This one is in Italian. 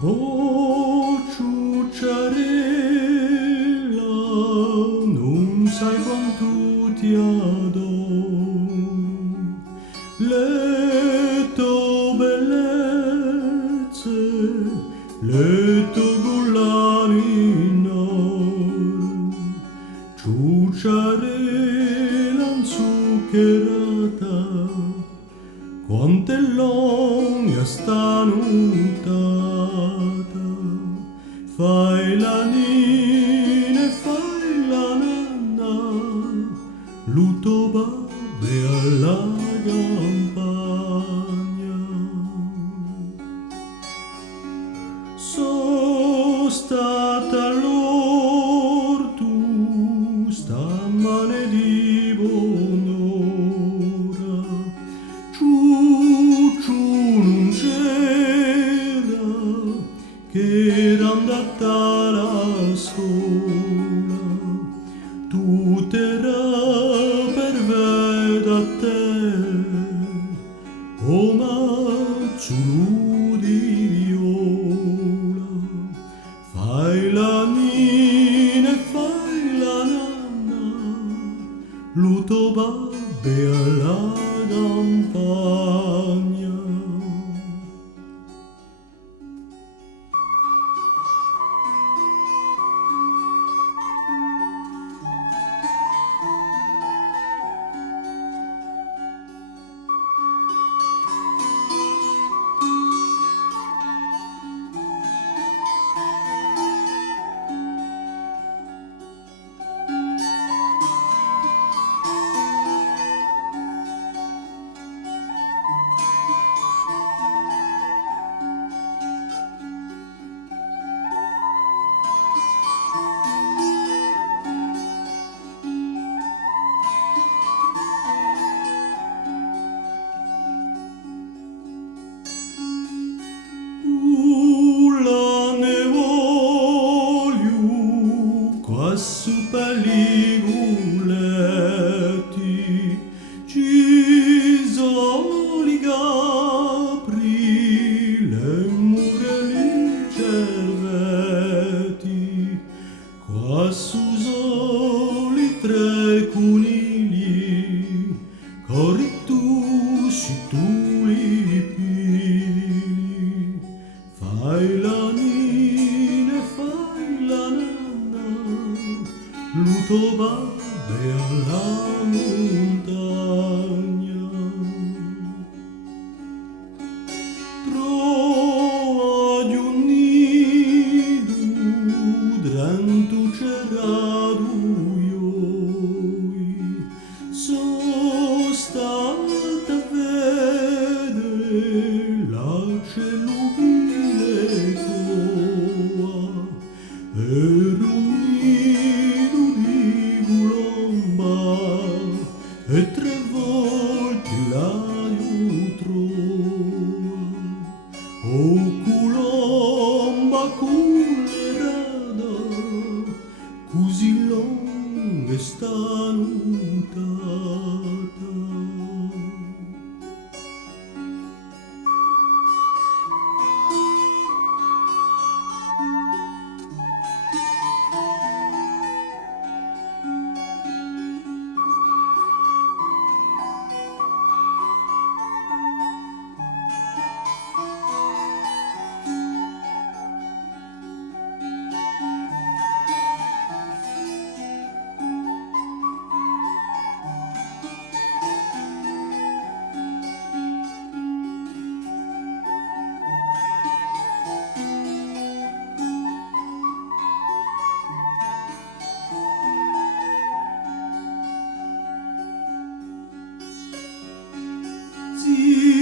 Oh ciucciarella, non sai quanto ti adoro, le tue bellezze, le tue collane in oro, ciucciarella inzuccherata, quanto è lunga sta nuotata, fai la nina e fai la nanna, l'uto babbe alla campagna. So stata all'orto, stamane di buon'ora, Ciucciu non c'era, che era andata la sola, tutto era per vedere a te, o mazzolo di viola, fai la nina e fai la nanna, l'uto babbe alla campagna. Quassù pelliculetti ci sono i capri, le mure li cervetti, quassù soli tre conigli, corri tu si tu li pigli, fai la nina e fai la nanna, l'uto babbe alla montagna. Trova un nido dentro cerrato ioi, so stata a vedere la cellulite tua, era un nido di colomba e tre volte l'aglio trova. Oh colomba collerata, così lunga sta nuotata. Sì.